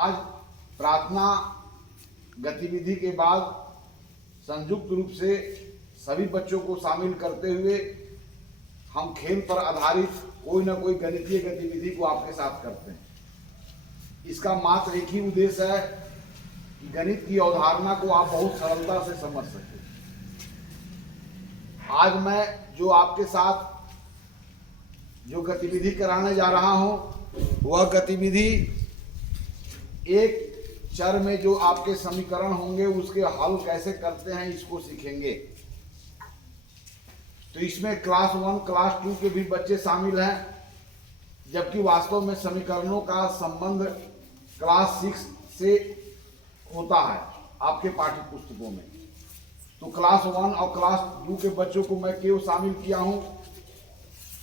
आज प्रार्थना गतिविधि के बाद संयुक्त रूप से सभी बच्चों को शामिल करते हुए हम खेल पर आधारित कोई ना कोई गणितीय गतिविधि को आपके साथ करते हैं। इसका मात्र एक ही उद्देश्य है कि गणित की अवधारणा को आप बहुत सरलता से समझ सकें। आज मैं जो आपके साथ जो गतिविधि कराने जा रहा हूं वह गतिविधि एक चर में जो आपके समीकरण होंगे उसके हल कैसे करते हैं इसको सीखेंगे। तो इसमें क्लास 1 क्लास 2 के भी बच्चे शामिल हैं, जबकि वास्तव में समीकरणों का संबंध क्लास 6 से होता है आपके पाठ्य पुस्तकों में। तो क्लास 1 और क्लास 2 के बच्चों को मैं क्यों शामिल किया हूं,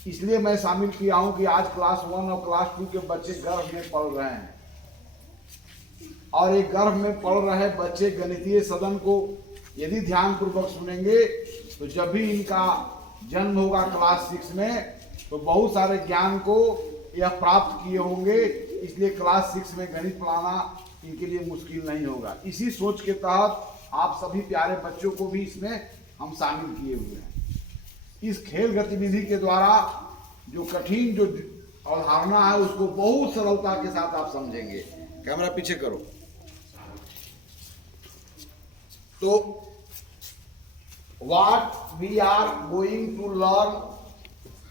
इसलिए मैं शामिल किया हूं कि आज क्लास 1 और क्लास 2 के बच्चे गर्भ में पढ़ रहे हैं और एक गर्भ में पढ़ रहे बच्चे गणितीय सदन को यदि ध्यानपूर्वक सुनेंगे तो जब भी इनका जन्म होगा क्लास 6 में तो बहुत सारे ज्ञान को यह प्राप्त किए होंगे। इसलिए क्लास 6 में गणित पढ़ाना इनके लिए मुश्किल नहीं होगा। इसी सोच के तहत आप सभी प्यारे बच्चों को भी इसमें हम शामिल किए हुए हैं। इस खेल गतिविधि के द्वारा जो कठिन जो अवधारणा है उसको बहुत सरलता के साथ आप समझेंगे। कैमरा पीछे करो। तो what we are going to learn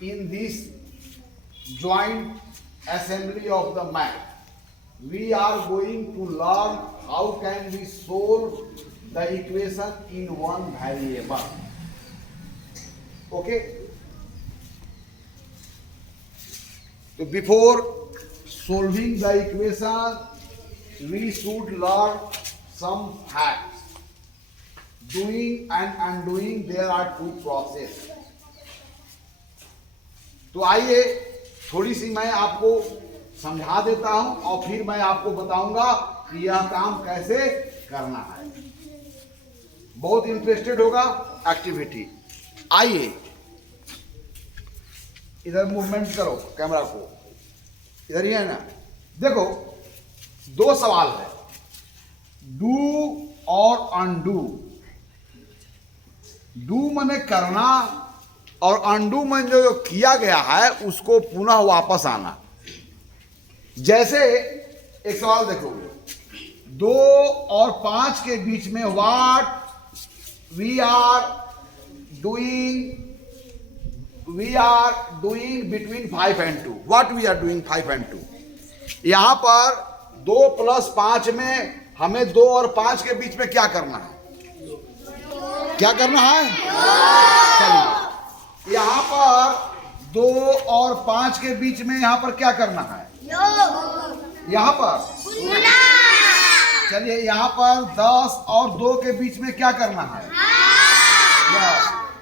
in this joint assembly of the math, we are going to learn how can we solve the equation in one variable. Okay, so before solving the equation we should learn some facts. Doing and undoing, there are two process. तो आइए थोड़ी सी मैं आपको समझा देता हूं और फिर मैं आपको बताऊंगा कि यह काम कैसे करना है। बहुत इंटरेस्टेड होगा एक्टिविटी। आइए इधर मूवमेंट करो कैमरा को, इधर ही है ना। देखो दो सवाल है, डू और अनडू। डू माने करना और अनडू माने जो किया गया है उसको पुनः वापस आना। जैसे एक सवाल देखो, 2 और 5 के बीच में what we are doing between 5 and 2, what we are doing 5 and 2। यहां पर 2 + 5 में हमें 2 और 5 के बीच में क्या करना है, क्या करना है? चलिए यहां पर 2 और 5 के बीच में यहां पर क्या करना है, यहां पर चलिए यहां पर 10 और 2 के बीच में क्या करना है,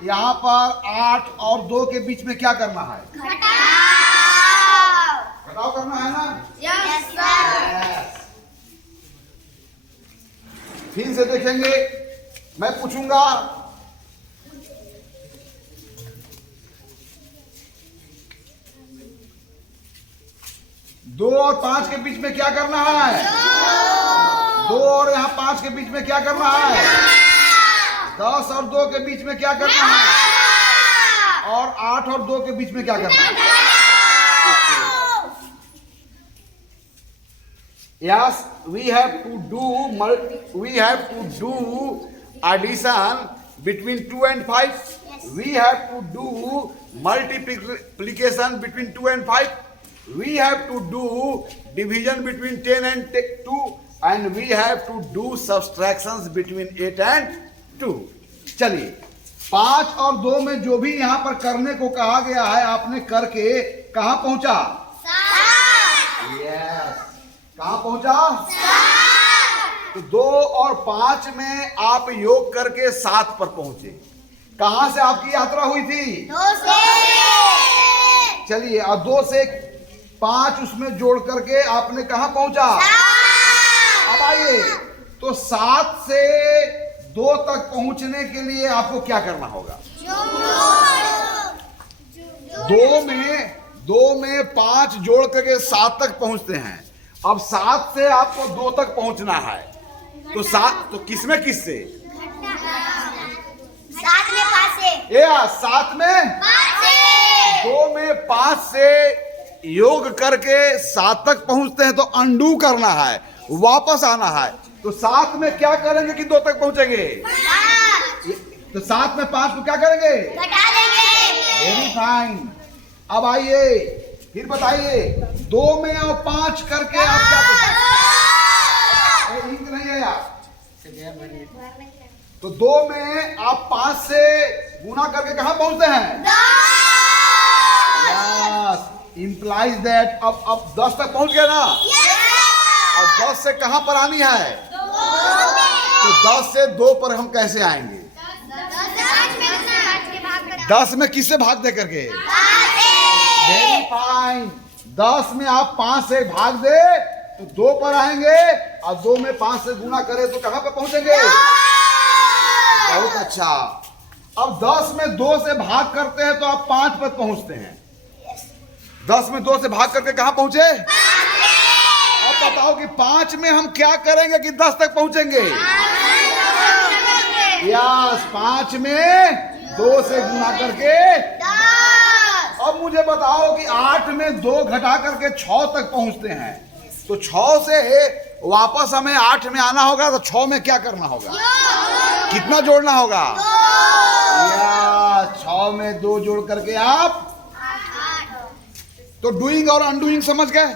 यहां पर 8 और 2 के बीच में क्या करना है, घटाव करना है ना। Yes sir. फिर से देखेंगे, मैं पूछूंगा 2 और 5 के बीच में क्या करना है, 2 और यहाँ 5 के बीच में क्या करना है, 10 और 2 के बीच में क्या करना है, और 8 और 2 के बीच में क्या करना है। Yes, we have to do addition between 2 and 5. Yes. We have to do multiplication between 2 and 5. We have to do division between 10 and 2, and we have to do subtractions between 8 and 2. चलिए 5 और 2 में जो भी यहाँ पर करने को कहा गया है आपने करके कहाँ पहुंचा, यस कहां पहुंचा, तो 2 और 5 में आप योग करके 7 पर पहुंचे। कहां से आपकी यात्रा हुई थी, 2 से। चलिए और 2 से 5 उसमें जोड़ करके आपने कहां पहुंचा, 7। अब आइए तो 7 से 2 तक पहुंचने के लिए आपको क्या करना होगा, 2 में 5 जोड़ करके 7 तक पहुंचते हैं अब 7 से आपको 2 तक पहुंचना है, तो 7 तो किसमें किससे? 7 में 5 से। 7 में 2 में 5 से योग करके 7 तक पहुंचते हैं, तो अंडू करना है, वापस आना है। तो 7 में क्या करेंगे कि 2 तक पहुंचेंगे? तो 7 में 5 को क्या करेंगे? घटा देंगे। Very fine. अब आइए फिर बताइए, 2 में और 5 करके आप क्या करेंगे? इंक नहीं है यार। तो 2 में आप 5 से गुना करके कहां पहुंचते हैं? यस, इंप्लाइज दैट अब 10 तक पहुंच गए ना। अब 10 से कहां पर आनी है? तो 10 से 2 पर हम कैसे आएंगे? 10 में किससे भाग दे करके? Very fine. 10 में आप 5 से भाग दे तो 2 पर आएंगे, और 2 में 5 से गुना करें तो कहां पर पहुंचेंगे? बहुत अच्छा। अब 10 में 2 से भाग करते हैं तो आप 5 पर पहुंचते हैं। 10 में 2 से भाग करके कहां पहुंचे? अब बताओ कि 5 में हम क्या करेंगे कि 10 तक पहुंचेंगे? यस, 5 में 2 से गुना करके। अब मुझे बताओ कि 8 में 2 घटा करके 6 तक पहुंचते हैं, तो 6 से वापस हमें 8 में आना होगा, तो 6 में क्या करना होगा? कितना जोड़ना होगा? या 6 में 2 जोड़ करके आप, तो डूइंग और अनडूइंग समझ गए?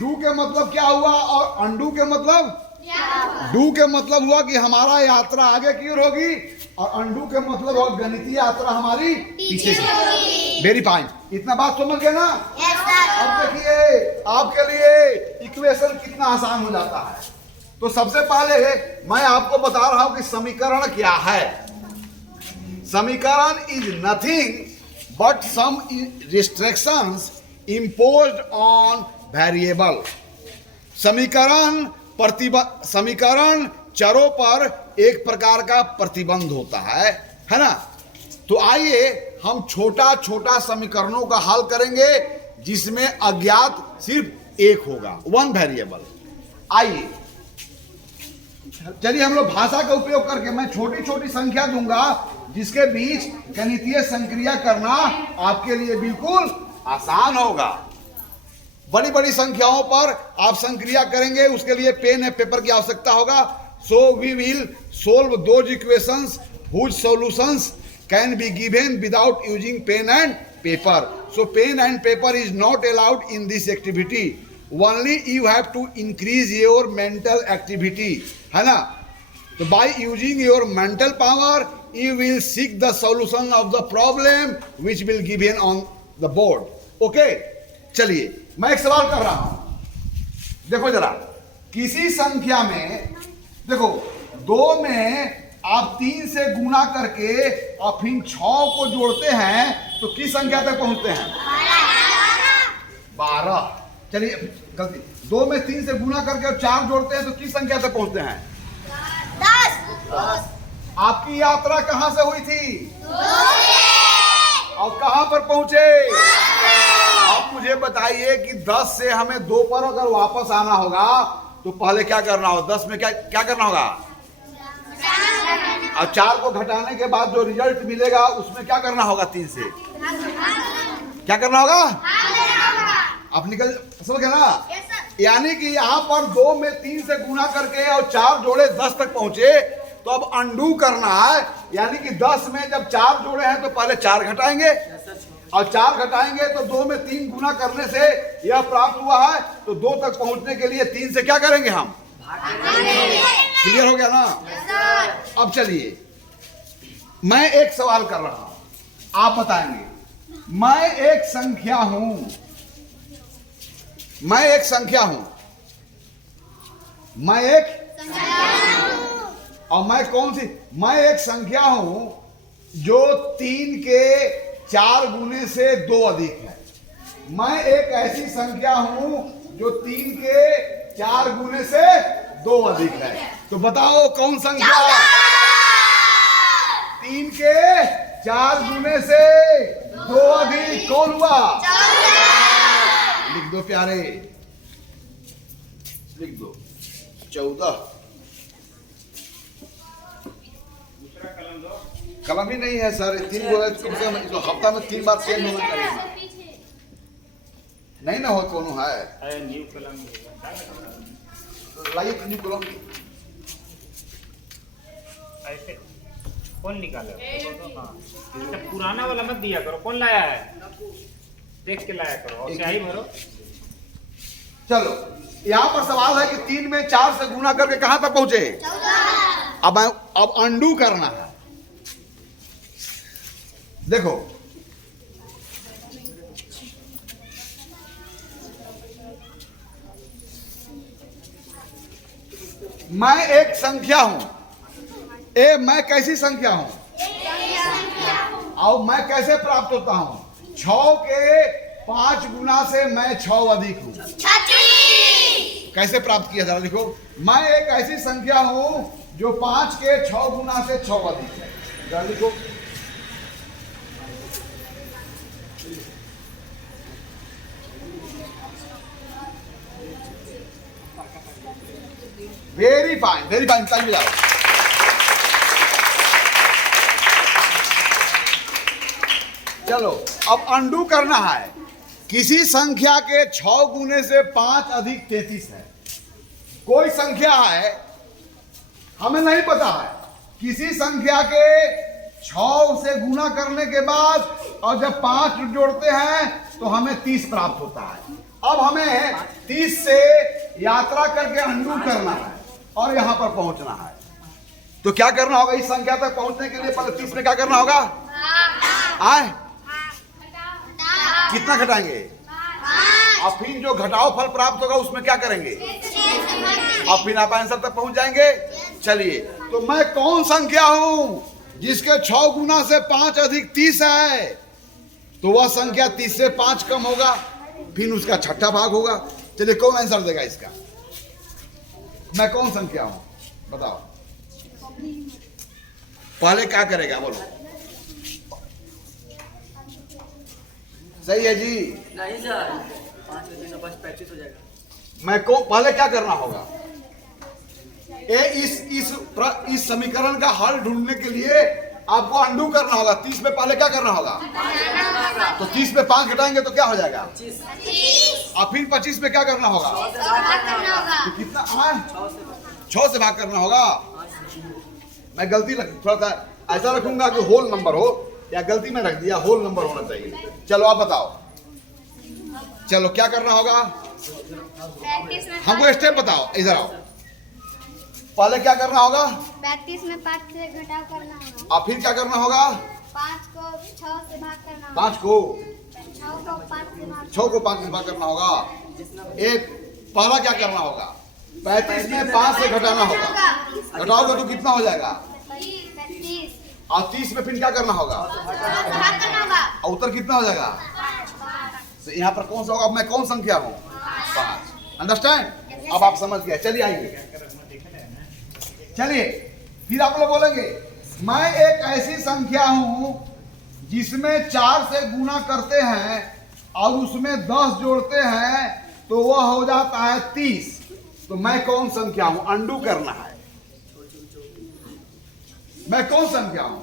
डू के मतलब क्या हुआ और अनडू के मतलब? डू के मतलब हुआ कि हमारा यात्रा आगे की ओर होगी, और अनडू के मतलब हुआ गणितीय यात्रा हमारी पीछे की। Very fine. इतना बात समझ गए ना? अब देखिए आपके लिए इक्वेशन कितना आसान हो जाता है। तो सबसे पहले मैं आपको बता रहा हूं कि समीकरण क्या है। समीकरण is nothing but some restrictions imposed on variable. समीकरण चरों पर एक प्रकार का प्रतिबंध होता है ना। तो आइए हम छोटा छोटा समीकरणों का हल करेंगे जिसमें अज्ञात सिर्फ एक होगा, 1 वेरिएबल। आइए चलिए हम लोग भाषा का उपयोग करके मैं छोटी छोटी संख्या दूंगा जिसके बीच गणितीय संक्रिया करना आपके लिए बिल्कुल आसान होगा। बड़ी बड़ी संख्याओं पर आप संक्रिया करेंगे, उसके लिए पेन एंड पेपर की आवश्यकता होगा। So we will solve those equations whose solutions can be given without using pen and paper. So pen and paper is not allowed in this activity. Only you have to increase your mental activity, है ना। तो by using your mental power you will seek the solution of the problem which will given on the board. Okay? चलिए मैं एक सवाल कर रहा हूं। देखो जरा, किसी संख्या में देखो 2 में आप 3 से गुना करके और फिर 6 को जोड़ते हैं तो किस संख्या तक पहुंचते हैं? 12। चलिए गलती, 2 में 3 से गुना करके और 4 जोड़ते हैं तो किस संख्या तक पहुंचते हैं? 10। आपकी यात्रा कहां से हुई थी और कहां पर पहुंचे? अब मुझे बताइए कि 10 से हमें 2 पर अगर वापस आना होगा तो पहले क्या करना होगा? 10 में क्या करना होगा? और 4 को घटाने के बाद जो रिजल्ट मिलेगा उसमें क्या करना होगा? 3 से क्या करना होगा? आप निकल समझ गए ना? यानी कि यहाँ पर 2 में 3 से गुना करके और 4 जोड़े 10 तक पहुंचे, तो अब अंडू करना है। यानी कि 10 में जब 4 जोड़े हैं तो पहले 4 घटाएंगे, और 4 घटाएंगे तो 2 में 3 गुना करने से यह प्राप्त हुआ है। तो 2 तक पहुंचने के लिए 3 से क्या करेंगे हम? क्लियर हो गया ना? अब चलिए मैं एक सवाल कर रहा हूं, आप बताएंगे। मैं एक संख्या हूं, मैं एक संख्या हूं, मैं एक और मैं कौन सी? मैं एक संख्या हूं जो 3 के 4 गुने से 2 अधिक है। मैं एक ऐसी संख्या हूं जो 3 के 4 गुने से 2 अधिक है। तो बताओ कौन संख्या? 3 के 4 गुने से 2 अधिक कौन हुआ? लिख दो प्यारे। लिख दो 14। कलम ही नहीं है सर, 3 बोला कम से कम इसको हफ्ता में 3 बार चेंज होना चाहिए। नहीं ना हो दोनों है न्यू कलम लाइए न्यू कलम। ऐसे कौन निकाले? हाँ, तो पुराना वाला मत दिया करो। कौन लाया है? देख के लाया करो और स्याही भरो। चलो यहाँ पर सवाल है कि 3 में 4 से गुना करके कहां तक पहुंचे? अब अंडू करना है। देखो मैं एक संख्या हूं। मैं कैसी संख्या हूं? और मैं कैसे प्राप्त होता हूं? 6 के 5 गुना से मैं 6 अधिक हूं। कैसे प्राप्त किया जरा देखो। मैं एक ऐसी संख्या हूं जो 5 के 6 गुना से 6 अधिक है। जरा देखो वेरी फाइन टाइम में जाओ। चलो अब अंडू करना है। किसी संख्या के 6 गुने से 5 अधिक 33 है। कोई संख्या है हमें नहीं पता है, किसी संख्या के 6 से गुना करने के बाद और जब 5 जोड़ते हैं तो हमें 30 प्राप्त होता है। अब हमें 30 से यात्रा करके अंडू करना है और यहां पर पहुंचना है। तो क्या करना होगा? इस संख्या तक पहुंचने के लिए पहले 30 में क्या करना होगा? आए कितना घटाएंगे? और फिर जो घटाओ फल प्राप्त होगा उसमें क्या करेंगे? और फिर आप आंसर तक पहुंच जाएंगे। चलिए तो मैं कौन संख्या हूं जिसके 6 गुना से 5 अधिक 30 है? तो वह संख्या 30 से 5 कम होगा, फिर उसका छठा भाग होगा। चलिए कौन आंसर देगा इसका? मैं कौन संख्या हूं बताओ। पहले क्या करेगा बोलो? सही है जी? नहीं सर, 5 में 3 5 35 हो जाएगा। मैं को पहले क्या करना होगा? इस समीकरण का हल ढूंढने के लिए आपको अंडू करना होगा। 30 में पहले क्या करना होगा? तो 30 में 5 घटाएंगे तो क्या हो जाएगा? 25। और फिर 25 में क्या करना होगा? तो कितना? 6 से भाग करना होगा। मैं गलती थोड़ा सा ऐसा रखूंगा कि होल नंबर हो, या गलती में रख दिया होल नंबर होना चाहिए। चलो आप बताओ। चलो क्या करना होगा? हमको स्टेप बताओ। इधर आओ। पहले क्या करना होगा? 35 में 5 से घटाव करना होगा। और फिर क्या करना होगा? 5 को 6 से भाग करना होगा। 5 को 6 को 5 से भाग 6 को 5 से भाग करना होगा। एक पहला क्या करना होगा? 35 में 5 से घटाना होगा। घटाओगे तो कितना हो जाएगा? 35 और 30 में फिर क्या करना होगा? भाग करना होगा। और उत्तर कितना हो जाएगा? तो यहाँ पर कौन सा होगा? मैं कौन संख्या हूँ? 5। अंडरस्टैंड? अब आप समझ गए। चलिए आइए। चलिए फिर आप लोग बोलेंगे मैं एक ऐसी संख्या हूं जिसमें 4 से गुना करते हैं और उसमें 10 जोड़ते हैं तो वह हो जाता है 30। तो मैं कौन संख्या हूं? अंडू करना है। मैं कौन संख्या हूं?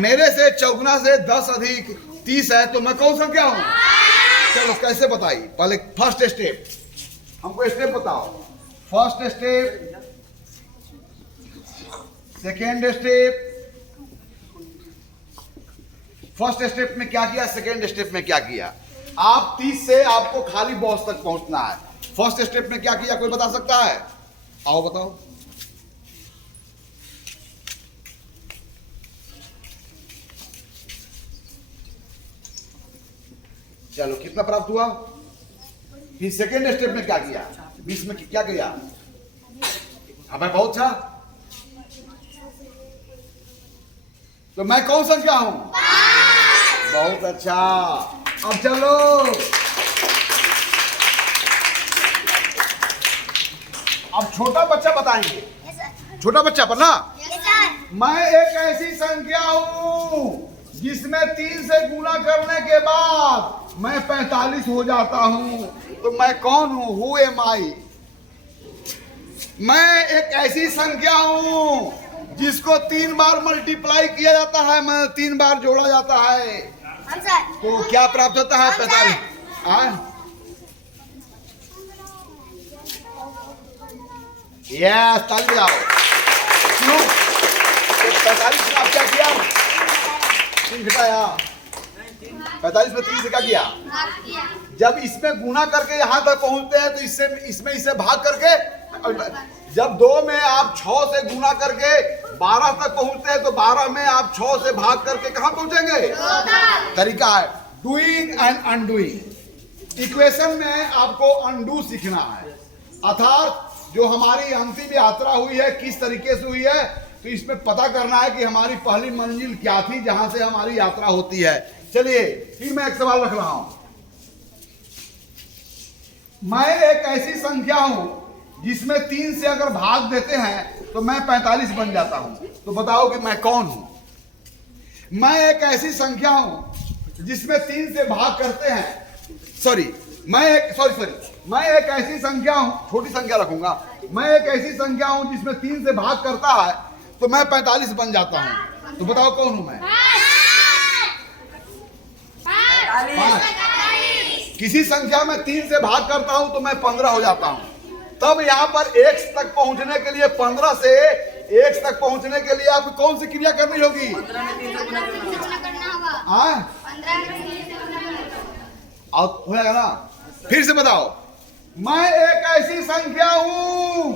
मेरे से 4 से 10 अधिक 30 है तो मैं कौन संख्या हूं? चलो कैसे बताइए? पहले फर्स्ट स्टेप हमको स्टेप बताओ। First step, second step. First step में क्या किया? सेकेंड स्टेप में क्या किया? आप 30 से आपको खाली बॉस तक पहुंचना है। फर्स्ट स्टेप में क्या किया कोई बता सकता है? आओ बताओ। चलो कितना प्राप्त हुआ? फिर सेकेंड स्टेप में क्या किया? 20 में क्या किया? हमें बहुत था। तो मैं कौन संख्या हूं? बहुत अच्छा। अब चलो अब छोटा बच्चा बताएंगे। छोटा बच्चा पर ना, मैं एक ऐसी संख्या हूं जिसमें 3 से गुना करने के बाद मैं 45 हो जाता हूं। तो मैं कौन हूं? हु एम आई? मैं एक ऐसी संख्या हूं जिसको 3 बार मल्टीप्लाई किया जाता है, मैं 3 बार जोड़ा जाता है, हम सर तो क्या प्राप्त होता है? 45। यस, ताली बजाओ। क्यों? 45 में आप क्या किया? 3 घटाया। 45 में 3 से क्या किया? भाग किया जब इसमें गुना करके यहाँ तक पहुंचते हैं तो इसमें इसे भाग करके, जब 2 में आप 6 से गुना करके 12 तक पहुंचते हैं तो 12 में आप 6 से भाग करके कहाँ पहुंचेंगे? तरीका है डूइंग एंड अनडूइंग। इक्वेशन में आपको अनडू सीखना है, अर्थात जो हमारी अंतिम यात्रा हुई है किस तरीके से हुई है, तो इसमें पता करना है कि हमारी पहली मंजिल क्या थी जहां से हमारी यात्रा होती है। चलिए फिर मैं एक सवाल रख रहा हूं। मैं एक ऐसी संख्या हूं जिसमें 3 से अगर भाग देते हैं तो मैं 45 बन जाता हूं, तो बताओ कि मैं कौन हूं? मैं एक ऐसी संख्या हूं जिसमें 3 से भाग करते हैं, मैं एक ऐसी संख्या हूं, छोटी संख्या रखूंगा, मैं एक ऐसी संख्या हूं जिसमें 3 से भाग करता है तो मैं 45 बन जाता हूं, तो बताओ कौन हूं मैं? 5। किसी संख्या में 3 से भाग करता हूं तो मैं 15 हो जाता हूं। तब यहां पर x तक पहुंचने के लिए 15 से x तक पहुंचने के लिए आपको कौन सी क्रिया करनी होगी? 15 में 3 से गुना करना होगा। हाँ, 15 में 3 से गुना करना होगा। अब हो जाएगा ना? फिर से बताओ। मैं एक ऐसी संख्या हूं,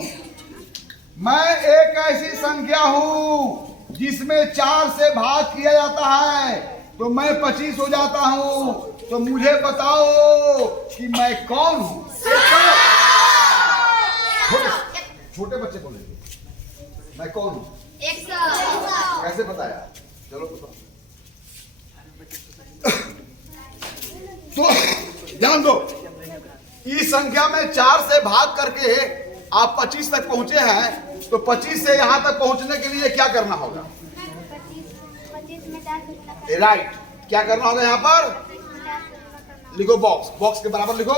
मैं एक ऐसी संख्या हूं जिसमें 4 से भाग किया जाता है तो मैं 25 हो जाता हूं, तो मुझे बताओ कि मैं कौन हूं? छोटे बच्चे बोलेंगे मैं कौन हूं? 100 कैसे बताया? चलो बताओ। तो ध्यान दो, इस संख्या में 4 से भाग करके आप 25 तक पहुंचे हैं, तो 25 से यहां तक पहुंचने के लिए क्या करना होगा? 25 में 4 से गुना करना राइट, क्या करना होगा? यहां पर 4 से गुना करना लिखो बॉक्स के बराबर लिखो।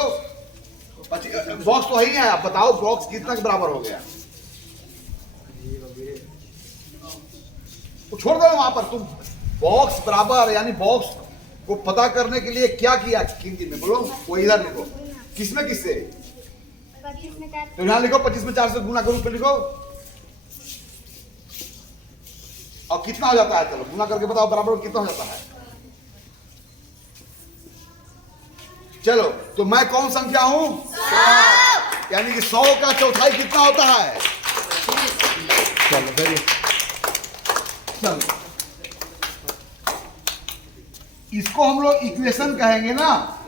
25 बॉक्स तो वही है, आप बताओ बॉक्स कितना के बराबर हो गया? तो छोड़ दो वहां पर, तुम बॉक्स बराबर यानी बॉक्स को पता करने के लिए क्या किया? हिंदी में बोलो, वो इधर लिखो। किसमें किससे? 25 में 4 तो यहां लिखो 25 में 4 से गुना करो, फिर लिखो। और कितना हो जाता है? चलो गुना करके बताओ बराबर कितना हो जाता है। चलो, तो मैं कौन संख्या हूं? 100। यानी कि 100 का चौथाई कितना होता है? चलो वेरी, चलो इसको हम लोग इक्वेशन कहेंगे ना,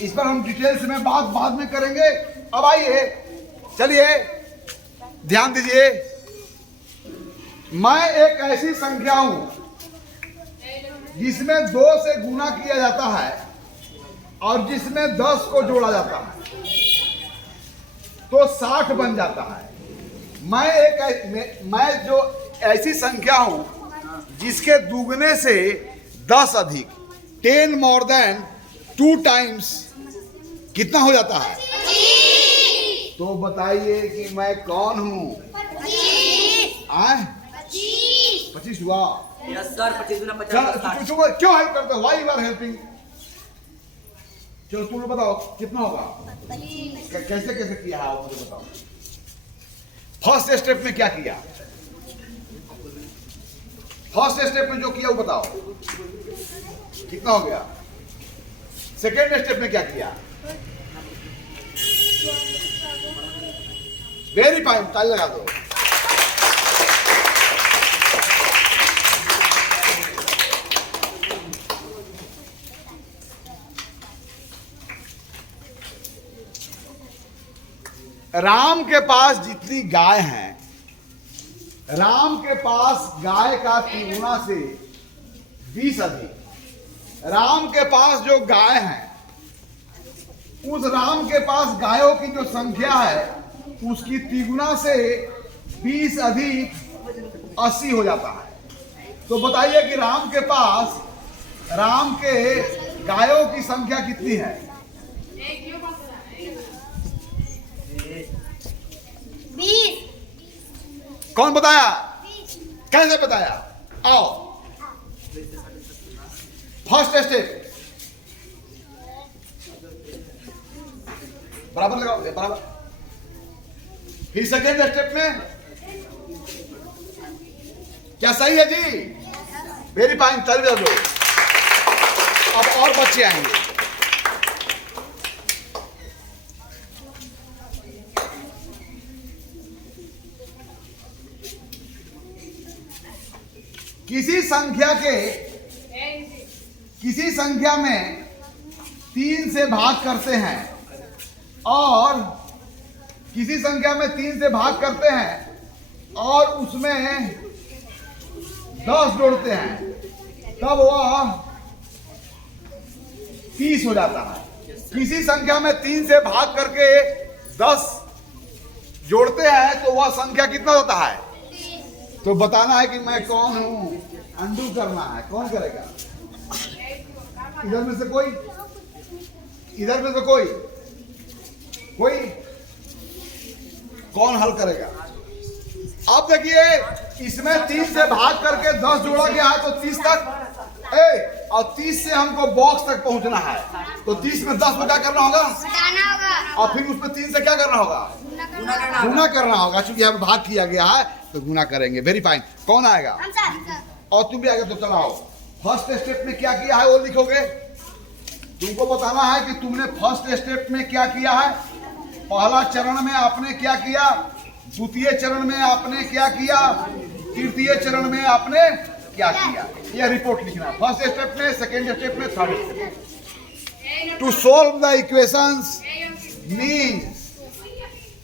इस पर हम डिटेल्स में बात बाद में करेंगे। अब आइए, चलिए ध्यान दीजिए। मैं एक ऐसी संख्या हूं जिसमें 2 से गुना किया जाता है और जिसमें 10 को जोड़ा जाता है तो 60 बन जाता है। मैं जो ऐसी संख्या हूं जिसके दुगने से 10 अधिक, 10 मोर देन 2 टाइम्स कितना हो जाता है? तो बताइए कि मैं कौन हूं? 25 हुआ। यस सर, 25 गुना 50 चलो क्यों हेल्प करते हो? Why you are helping? चलो तुम लोग बताओ कितना होगा? कैसे कैसे किया है मुझे बताओ। फर्स्ट स्टेप में क्या किया? फर्स्ट स्टेप में जो किया वो बताओ कितना हो गया? सेकेंड स्टेप में क्या किया? वेरी फाइन, ताली लगा दो। राम के पास जितनी गाय हैं, राम के पास गाय का 3 गुना से 20 अधिक। राम के पास जो गाय है, उस राम के पास गायों की जो संख्या है उसकी 3 गुना से 20 अधिक 80 हो जाता है। तो बताइए कि राम के पास, राम के गायों की संख्या कितनी है? 20 कौन बताया? कैसे बताया? आओ, फर्स्ट स्टेप बराबर लगाओ, बराबर। फिर सेकेंड स्टेप में क्या सही है जी? वेरी फाइन, चल दो। अब और बच्चे आएंगे। किसी संख्या में 3 से भाग करते हैं और किसी संख्या में 3 से भाग करते हैं और उसमें 10 जोड़ते हैं, तब वह 30 हो जाता है। किसी संख्या में 3 से भाग करके 10 जोड़ते हैं तो वह संख्या कितना होता है? तो बताना है कि मैं कौन हूं, अंडू करना है। कौन करेगा? इधर में से कोई, इधर में से कोई कौन हल करेगा? अब देखिए, इसमें 3 से भाग करके 10 जोड़ा गया है तो 30 तक, और 30 से हमको बॉक्स तक पहुंचना है, तो 30 में 10 को क्या करना होगा? घटाना होगा। और फिर उसमें 3 से क्या करना होगा? गुना करना होगा। चूंकि यहाँ भाग किया गया है तो गुना करेंगे। Very fine. कौन आएगा? और तुम भी आएगा तो चलाओ। फर्स्ट स्टेप में क्या किया है वो लिखोगे। तुमको बताना है कि तुमने फर्स्ट स्टेप में क्या किया है। पहला चरण में आपने क्या किया, द्वितीय चरण में आपने क्या किया, तृतीय चरण में आपने क्या किया, यह रिपोर्ट लिखना। फर्स्ट स्टेप में, सेकेंड स्टेप में, थर्ड स्टेप में। To solve the equations means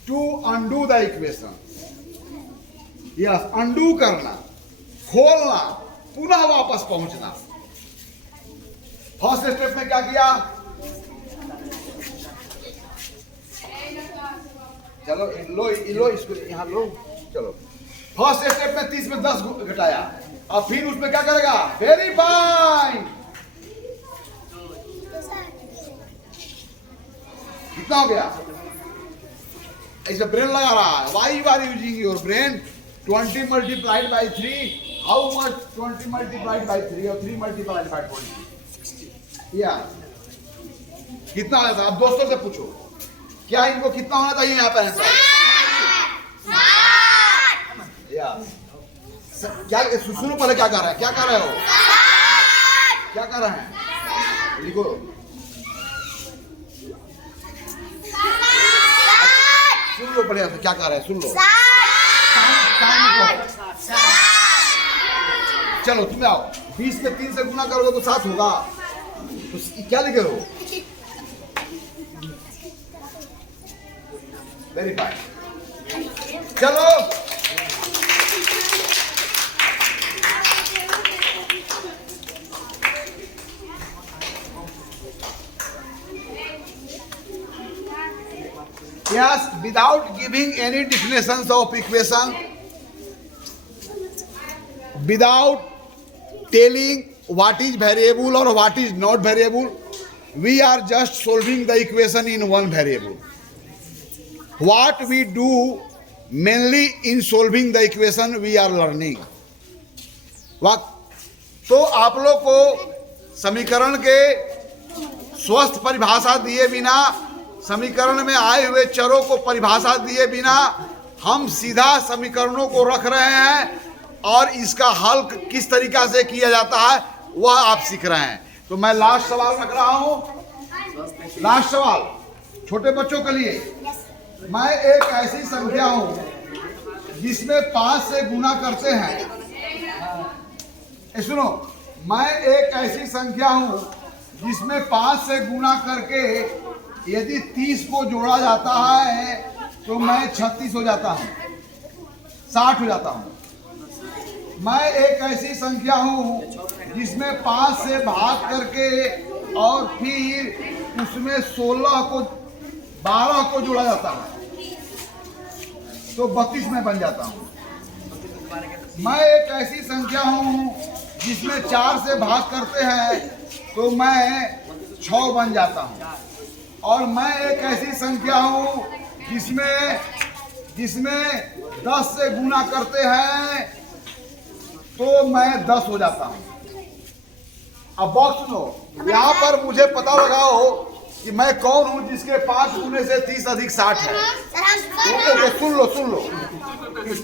to undo the equation. Yes, undo करना, खोलना, पुनः वापस पहुंचना। फर्स्ट स्टेप में क्या किया? चलो लो इसको यहां लो। चलो, फर्स्ट स्टेप में 30 में 10 घटाया, और फिर उसमें क्या करेगा? Very fine. कितना हो गया? ऐसे ब्रेन लगा रहा है। Why you are using your brain? 20 multiplied by 3. How much 20 multiplied by 3 और 3 multiplied by 20? या कितना होता है? आप दोस्तों से पूछो, क्या इनको कितना होना चाहिए यहाँ पे आंसर? या क्या शुरू पहले क्या कर रहे हैं? क्या कर रहे हो? क्या कर रहे हैं? लिखो। सुन लो पहले, क्या कर रहे हैं? सुन लो। चलो तुम आओ। 20 के 3 से गुना करोगे तो 7 होगा। तो क्या लिखे हो? Very fine. चलो yes, without giving any definitions of equation, without telling what is variable or what is not variable, we are just solving the equation in one variable. What we do mainly in solving the equation, we are learning. तो आप लोग को समीकरण के स्वस्थ परिभाषा दिए बिना, समीकरण में आए हुए चरों को परिभाषा दिए बिना हम सीधा समीकरणों को रख रहे हैं, और इसका हल किस तरीका से किया जाता है वह आप सीख रहे हैं। तो मैं लास्ट सवाल रख रहा हूं। लास्ट सवाल छोटे बच्चों के लिए। मैं एक ऐसी संख्या हूं जिसमें 5 से गुना करते हैं। सुनो, मैं एक ऐसी संख्या हूं जिसमें 5 से गुना करके यदि 30 को जोड़ा जाता है तो मैं 36 हो जाता हूं, 60 हो जाता हूं। मैं एक ऐसी संख्या हूं जिसमें 5 से भाग करके और फिर उसमें 12 को जोड़ा जाता है तो 32 में बन जाता हूं। मैं एक ऐसी संख्या हूं जिसमें 4 से भाग करते हैं तो मैं 6 बन जाता हूं। और मैं एक ऐसी संख्या हूं जिसमें जिसमें 10 से गुना करते हैं तो मैं 10 हो जाता हूं। अब बात सुनो, यहाँ पर मुझे पता लगाओ कि मैं कौन हूं जिसके 5 गुने से 30 अधिक 60 है। ओके, सुन लो।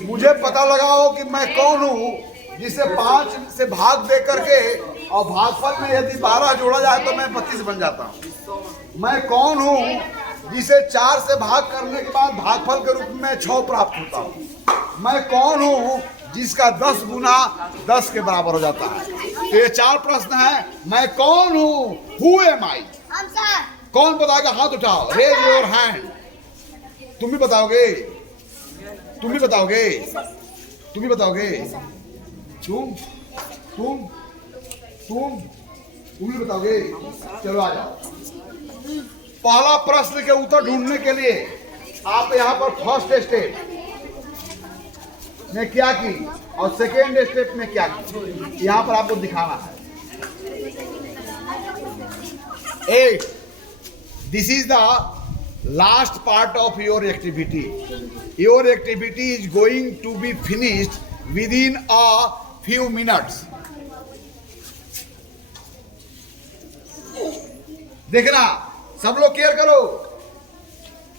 मुझे पता लगाओ कि मैं कौन हूं जिसे 5 से भाग दे करके और भागफल में यदि 12 जोड़ा जाए तो मैं 32 बन जाता हूं। मैं कौन हूं जिसे 4 से भाग करने के बाद भागफल के रूप में 6 प्राप्त होता हूं। मैं कौन हूं जिसका 10 गुना 10 के बराबर हो जाता है। तो ये 4 प्रश्न है। मैं कौन हूं? हु एम आई? कौन बताएगा? हाथ उठाओ, रेज योर हैंड। तुम भी बताओगे? तुम भी बताओगे? तुम भी बताओगे? चलो आ जाओ। पहला प्रश्न के उत्तर ढूंढने के लिए आप यहाँ पर फर्स्ट स्टेप में क्या की और सेकेंड स्टेप में क्या की, यहाँ पर आपको दिखाना है। 8. This is the last part of your activity. Your activity is going to be finished within a few minutes. देखना, सब लोग केयर करो।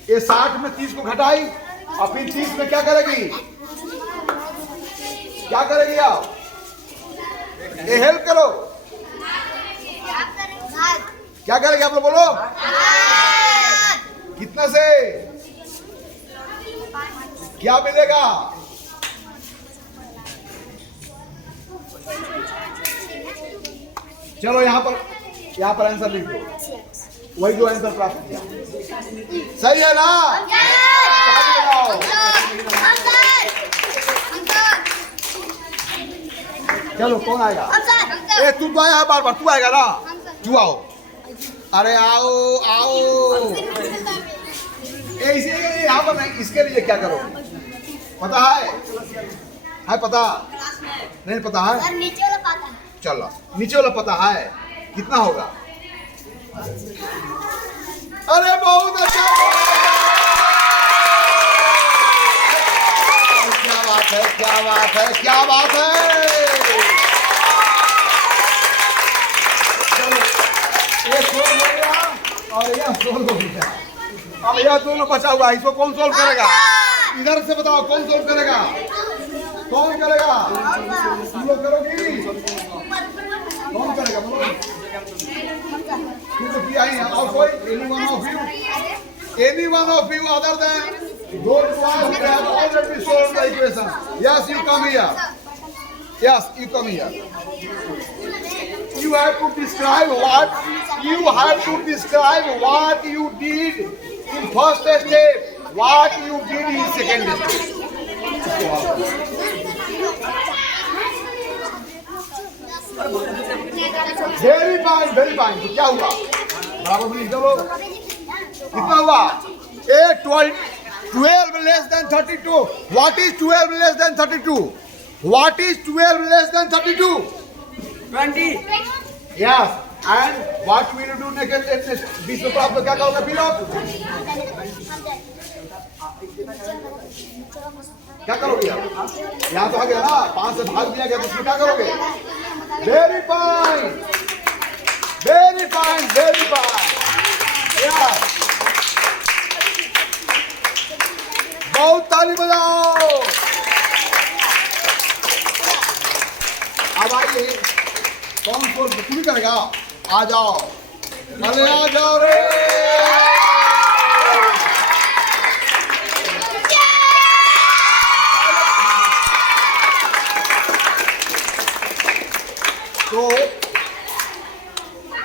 ये 60 में 30 को घटाई और फिर 30 में क्या करेगी? क्या करेगी आप? ये हेल्प करो। क्या करेगी आप लोग बोलो? कितना से क्या मिलेगा? चलो यहाँ पर आंसर लिख दो। वही जो आंसर प्राप्त किया सही है ना? चलो कौन आएगा? ए तू तो आया बार तू आएगा ना? तू आओ। अरे आओ। इसे यहाँ पर नहीं, इसके लिए क्या करो पता है पता नहीं? पता है? नीचे वाला पता है। चलो नीचे वाला पता है, कितना होगा? अरे बहुत अच्छा। क्या बात है। चलो ये सोल्व हो गया और यह सोल्व हो गया। अब यह दोनों बचा हुआ है, इसको कौन सोल्व करेगा? इधर से बताओ कौन सोल्व करेगा? कौन करेगा? तुम लोग करोगी? कौन करेगा बोलो? तुम तो किया ही है। और कोई? Any one of you other than those who have already solved the equation? Yes, you come here. Yes, you come here. You have to describe what you did in first step, what you did in second step. Very fine. तो क्या हुआ? बराबर में लिख दो। कितना हुआ? 12 less than 32. What is 12 less than 32? What is 12 less than 32? 20. Yes. And what will you do next? बीस में प्राप्त क्या करोगे? फिर आप क्या करोगे? आप यहाँ तो आ गया ना, 5 से भाग दिया गया तो इसमें क्या करोगे? Very fine. Yeah. बहुत ताली बजाओ। अब आइए, कौन तुम ही करेगा? आ जाओ, अरे आ जाओ रे। तो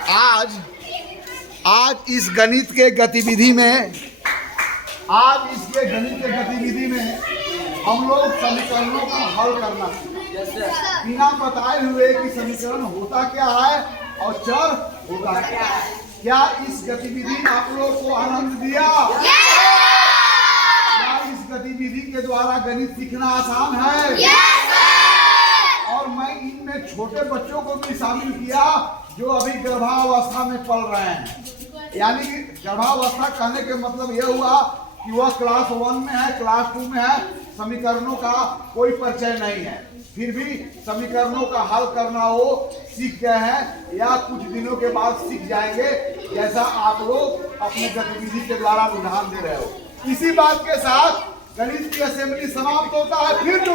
आज इस गणित के गतिविधि में हम लोग समीकरणों को हल करना बिना बताए हुए कि समीकरण होता क्या है और चर होता क्या है। क्या इस गतिविधि ने आप लोग को आनंद दिया? क्या इस गतिविधि के द्वारा गणित सीखना आसान है? और मैं इनमें छोटे बच्चों को भी शामिल किया जो अभी गर्भावस्था में पल रहे हैं। यानी कि गर्भावस्था कहने के मतलब यह हुआ कि वह क्लास 1 में है, क्लास 2 में है, समीकरणों का कोई परिचय नहीं है, फिर भी समीकरणों का हल करना वो सीख गए हैं या कुछ दिनों के बाद सीख जाएंगे, जैसा आप लोग अपनी गतिविधि के द्वारा रुझान दे रहे हो। इसी बात के साथ गणित की असेंबली समाप्त होता है। फिर जो